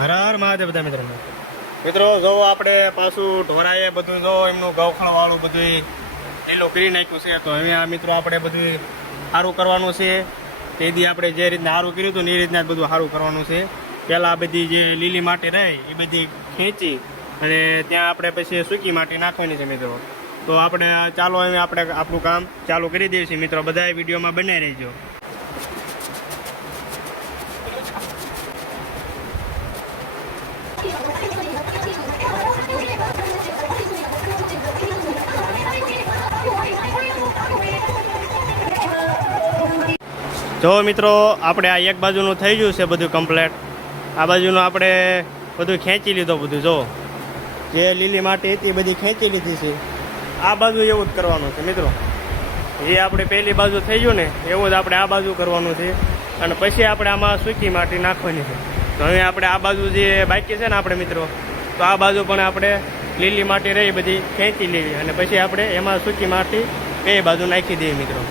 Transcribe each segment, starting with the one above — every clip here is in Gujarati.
હર હર મહાદેવ બધા મિત્રો. મિત્રો જો આપણે પાછું ઢોરાએ બધું જો એમનું ગૌખળ વાળું બધું લીલું કરી નાખ્યું છે. તો હવે આ મિત્રો આપણે બધું સારું કરવાનું છે. તેથી આપણે જે રીતના સારું કર્યું હતું ને એ રીતના જ બધું સારું કરવાનું છે. પહેલાં આ બધી જે લીલી માટી રહે એ બધી ખેંચી અને ત્યાં આપણે પછી સૂકી માટી નાખવાની છે મિત્રો. તો આપણે ચાલો હવે આપણે આપણું કામ ચાલુ કરી દઈએ છીએ મિત્રો. બધા વિડીયોમાં બનાવી રહેજો. જો મિત્રો આપણે આ એક બાજુનું થઈ ગયું છે બધું કમ્પ્લેટ. આ બાજુનું આપણે બધું ખેંચી લીધું. બધું જો જે લીલી માટી હતી બધી ખેંચી લીધી છે. આ બાજુ એવું જ કરવાનું છે મિત્રો. જે આપણે પહેલી બાજુ થઈ ગયું ને એવું જ આપણે આ બાજુ કરવાનું છે. અને પછી આપણે આમાં સૂકી માટી નાખવાની છે. તો હવે આપણે આ બાજુ જે બાકી છે ને આપણે મિત્રો, તો આ બાજુ પણ આપણે લીલી માટી રહી બધી ખેંચી લેવી અને પછી આપણે એમાં સૂકી માટી બે બાજુ નાખી દઈએ મિત્રો.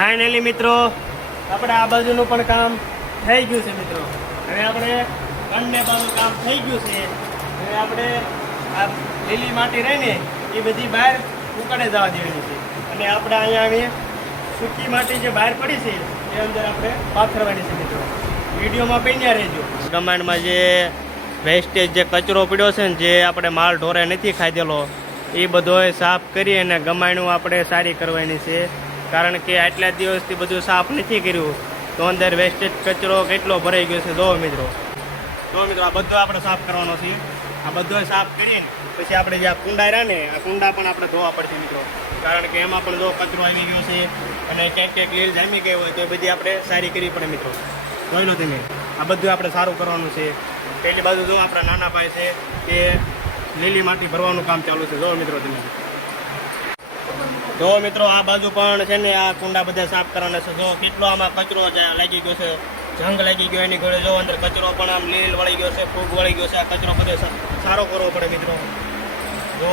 ફાઇનલી મિત્રો આપણે આ બાજુનું પણ કામ થઈ ગયું છે મિત્રો. હવે આપણે બંને બાજુ કામ થઈ ગયું છે. હવે આપણે આ લીલી માટી રહીને એ બધી બહાર ઉકળે જવા દેવાની છે. અને આપણે અહીંયા આવી સૂકી માટી જે બહાર પડી છે એ અંદર આપણે પાથરવાની છે મિત્રો. વિડીયોમાં બન્યા રહેજો. ગમાણમાં જે વેસ્ટેજ જે કચરો પડ્યો છે ને, જે આપણે માલ ઢોરે નથી ખાધેલો, એ બધો સાફ કરી અને ગમાણું આપણે સારી કરવાની છે. કારણ કે આટલા દિવસથી બધું સાફ નથી કર્યું તો અંદર વેસ્ટેજ કચરો કેટલો ભરાઈ ગયો છે. જો મિત્રો આ બધું આપણે સાફ કરવાનો છે. આ બધું સાફ કરીને પછી આપણે જે આ કુંડા રહ્યા ને આ કુંડા પણ આપણે ધોવા પડશે મિત્રો. કારણ કે એમાં પણ જો કચરો આવી ગયો છે અને ક્યાંક ક્યાંક લીલ જામી ગઈ હોય તો એ બધી આપણે સારી કરવી પડે મિત્રો. જોઈ લો તમે, આ બધું આપણે સારું કરવાનું છે. પહેલી બાજુ જો આપણા નાના ભાઈ છે કે લીલી માટી ભરવાનું કામ ચાલુ છે. જો મિત્રો તમે જો મિત્રો આ બાજુ પણ છે ને આ કુંડા બધા સાફ કરવાના છે. જો કેટલો આમાં કચરો લાગી ગયો છે, જંગ લાગી ગયો એની ઘરે. જો અંદર કચરો પણ આમ લીલ વળી ગયો છે, ફૂગ વળી ગયો છે. આ કચરો બધો સારો કરવો પડે મિત્રો. જો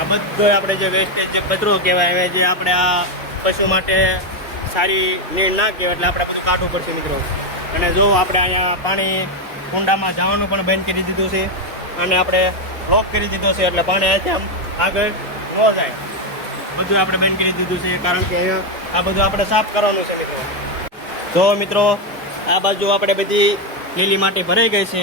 આ બધો આપણે જે વેસ્ટેજ જે કચરો કહેવાય હવે જે આપણે આ પશુ માટે સારી નીણ ના કહેવાય એટલે આપણે બધું કાઢવું પડશે મિત્રો. અને જો આપણે અહીંયા પાણી કુંડામાં જવાનું પણ બંધ કરી દીધું છે અને આપણે લોક કરી દીધો છે એટલે પાણી અહીંથી આમ આગળ ન જાય. બધું આપણે બંધ કરી દીધું છે કારણ કે આ બધું આપણે સાફ કરવાનું છે મિત્રો. તો મિત્રો આ બાજુ આપણે બધી લીલી માટી ભરાઈ ગઈ છે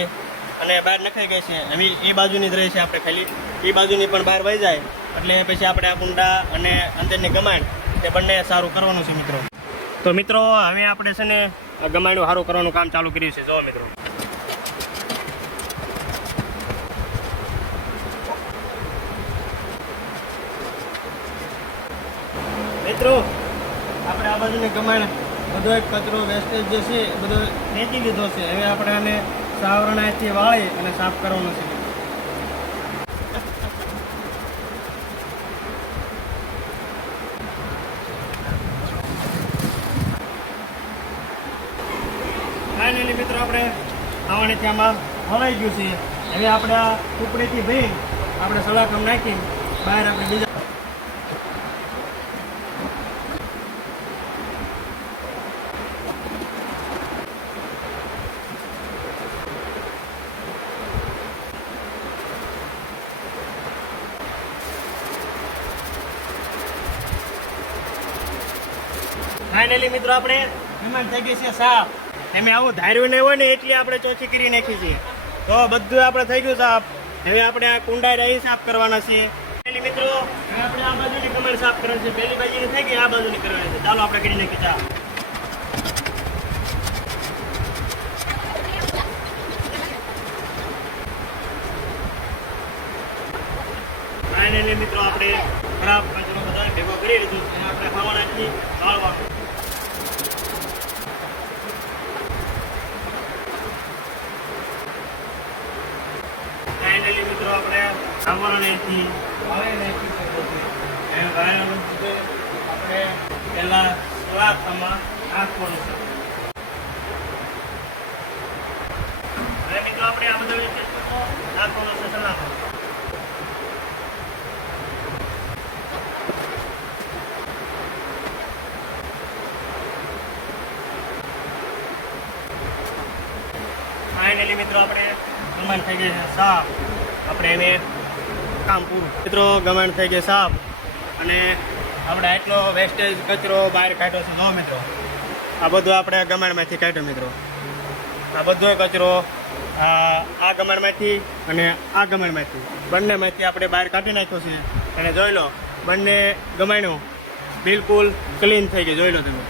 અને બહાર નખાઈ ગઈ છે. હવે એ બાજુની જ રહી છે. આપણે ખાલી એ બાજુની પણ બહાર વહી જાય એટલે પછી આપણે આ કુંડા અને અંદરની ગમાણ એ બંને સારું કરવાનું છે મિત્રો. તો મિત્રો હવે આપણે છે ને ગમાણું સારું કરવાનું કામ ચાલુ કર્યું છે. જો મિત્રો આપણે આ બાજુની ગમાણ બધો એક કચરો વેસ્ટેજ જે છે એ બધો ખેંચી લીધો છે. હવે આપણે આને સાવરણાથી વાળી અને સાફ કરવાનું છે. ફાઇનલી મિત્રો આપણે ખાવાની ત્યાંમાં હલાઈ ગયું છે. હવે આપણે આ ટુકડીથી ભરી આપણે સળાકમ નાખી બહાર આપણે બીજા ફાઇનલી મિત્રો આપણે મહેમાન થઈ ગઈ છે સાફ. એમ આવું ધાર્યું નહીં હોય ને એટલી આપણે ચોખ્ખી કરી નાખી છે. તો બધું આપણે થઈ ગયું સાફ. હવે આપણે આ કુંડા રહી સાફ કરવાના છે. પહેલી મિત્રો હવે આપણે આ બાજુની કમાડ સાફ કરવાની છે. પહેલી બાજુની થઈ ગઈ, આ બાજુની કરવાની છે. ચાલો આપણે કરી નાખીએ ચા. ફાઇનલી મિત્રો આપણે ખરાબ કચરો બધા ભેગો કરી લીધું છે. આપણે ખાવાનાથી વાળવાનું. ફાઇનલી મિત્રો આપણે ખાવાનાથી વાળી નાખ્યું છે. આપણે પહેલા સ્લાબમાં નાખવાનું છે. હવે મિત્રો આપણે આ બધા નાખવાનું છે સલાહ. ફાઇનલી મિત્રો આપણે ગમાણ થઈ ગઈ છે સાફ. આપણે એને કામ પૂરું. મિત્રો ગમાણ થઈ ગઈ સાફ અને આપણે આટલો વેસ્ટેજ કચરો બહાર કાઢ્યો છે. જો મિત્રો આ બધું આપણે ગમાણમાંથી કાઢ્યો મિત્રો. આ બધો કચરો આ ગમાણમાંથી અને આ ગમાણમાંથી બંનેમાંથી આપણે બહાર કાઢી નાખ્યો છે. અને જોઈ લો બંને ગમાણ્યું બિલકુલ ક્લીન થઈ ગઈ. જોઈ લો તમે.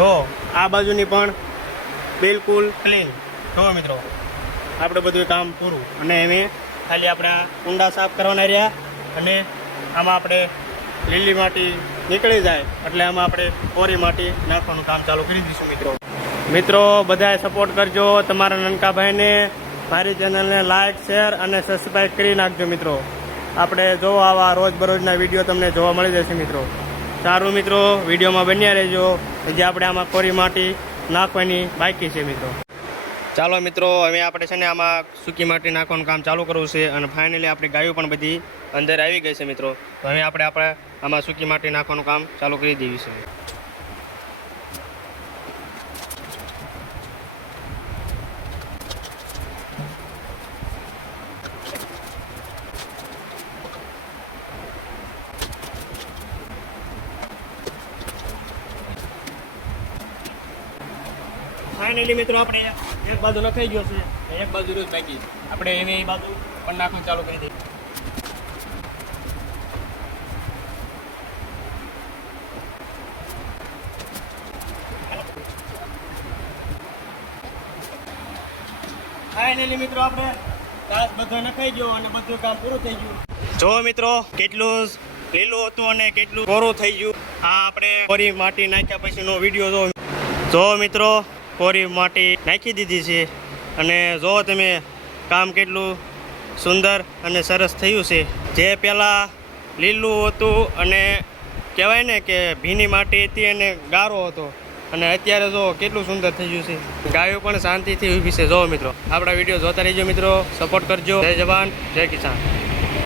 જો આ બાજુની પણ બિલકુલ ક્લીન. જો મિત્રો આપણે બધું કામ પૂરું. અને એમે ખાલી આપણા કુંડા સાફ કરવાના રહ્યા અને આમાં આપણે લીલી માટી નીકળી જાય એટલે આમાં આપણે કોરી માટી નાખવાનું કામ ચાલુ કરી દઈશું મિત્રો. મિત્રો બધાએ સપોર્ટ કરજો તમારા નનકાભાઈને. મારી ચેનલને લાઇક શેર અને સબસ્ક્રાઈબ કરી નાખજો મિત્રો. આપણે જો આવા રોજબરોજના વિડીયો તમને જોવા મળી જશે મિત્રો. સારું મિત્રો વિડીયોમાં બન્યા રહેજો. હજી આપણે આમાં કોરી માટી નાખવાની બાકી છે મિત્રો. ચાલો મિત્રો હવે આપણે છે ને આમાં સૂકી માટી નાખવાનું કામ ચાલુ કરવું છે. અને ફાઇનલી આપણી ગાયો પણ બધી અંદર આવી ગઈ છે મિત્રો. તો હવે આપણે આમાં સૂકી માટી નાખવાનું કામ ચાલુ કરી દેવી છે. ફાઇનલી મિત્રો આપણે એક બાજુ નખાઈ ગયો છે, એક બાજુ રોજ બાકી. આપણે એની બાજુ પણ નાખવાનું ચાલુ કરી દઈએ. ફાઇનલી મિત્રો આપણે ઘાસ બધો નખાઈ ગયો અને બધું કામ પૂરું થઈ ગયું. જો મિત્રો કેટલું લીલું હતું અને કેટલું કોરું થઈ ગયું. આ આપણે કોરી માટી નાખ્યા પછીનો વિડીયો જો મિત્રો કોરી માટી નાખી દીધી છે અને જો તમે કામ કેટલું સુંદર અને સરસ થયું છે. જે પહેલાં લીલું હતું અને કહેવાય ને કે ભીની માટી હતી અને ગારો હતો અને અત્યારે જો કેટલું સુંદર થઈ ગયું છે. ગાયો પણ શાંતિથી ઊભી છે. જો મિત્રો આપણા વિડીયો જોતા રહેજો મિત્રો. સપોર્ટ કરજો. જય જવાન જય કિસાન.